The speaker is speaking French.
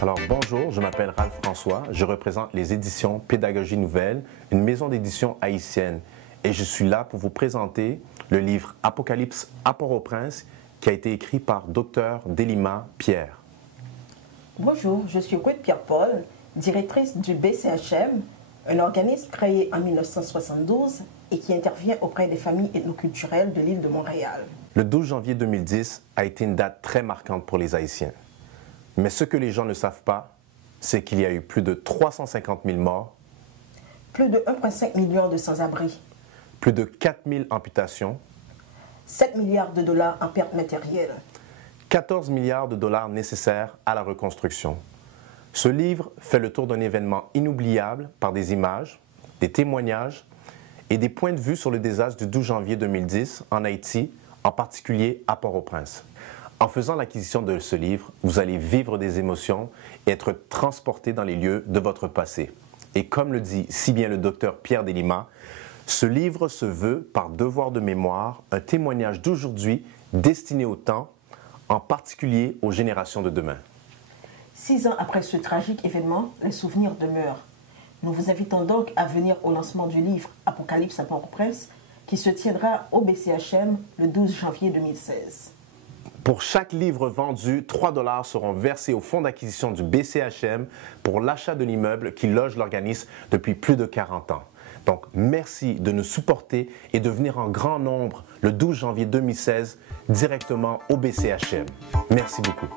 Alors bonjour, je m'appelle Ralph François, je représente les éditions Pédagogie Nouvelle, une maison d'édition haïtienne. Et je suis là pour vous présenter le livre Apocalypse à Port-au-Prince qui a été écrit par Dr Delima Pierre. Bonjour, je suis Gouette Pierre-Paul, directrice du BCHM, un organisme créé en 1972 et qui intervient auprès des familles ethnoculturelles de l'île de Montréal. Le 12 janvier 2010 a été une date très marquante pour les Haïtiens. Mais ce que les gens ne savent pas, c'est qu'il y a eu plus de 350 000 morts, Plus de 1,5 million de sans-abri, plus de 4 000 amputations, 7 milliards de dollars en pertes matérielles. 14 milliards de dollars nécessaires à la reconstruction. Ce livre fait le tour d'un événement inoubliable par des images, des témoignages et des points de vue sur le désastre du 12 janvier 2010 en Haïti, en particulier à Port-au-Prince. En faisant l'acquisition de ce livre, vous allez vivre des émotions et être transporté dans les lieux de votre passé. Et comme le dit si bien le docteur Pierre Delima, ce livre se veut, par devoir de mémoire, un témoignage d'aujourd'hui destiné au temps, en particulier aux générations de demain. 6 ans après ce tragique événement, les souvenirs demeurent. Nous vous invitons donc à venir au lancement du livre Apocalypse à Port-au-Prince qui se tiendra au BCHM le 12 janvier 2016. Pour chaque livre vendu, 3 $ seront versés au fonds d'acquisition du BCHM pour l'achat de l'immeuble qui loge l'organisme depuis plus de 40 ans. Donc, merci de nous supporter et de venir en grand nombre le 12 janvier 2016 directement au BCHM. Merci beaucoup.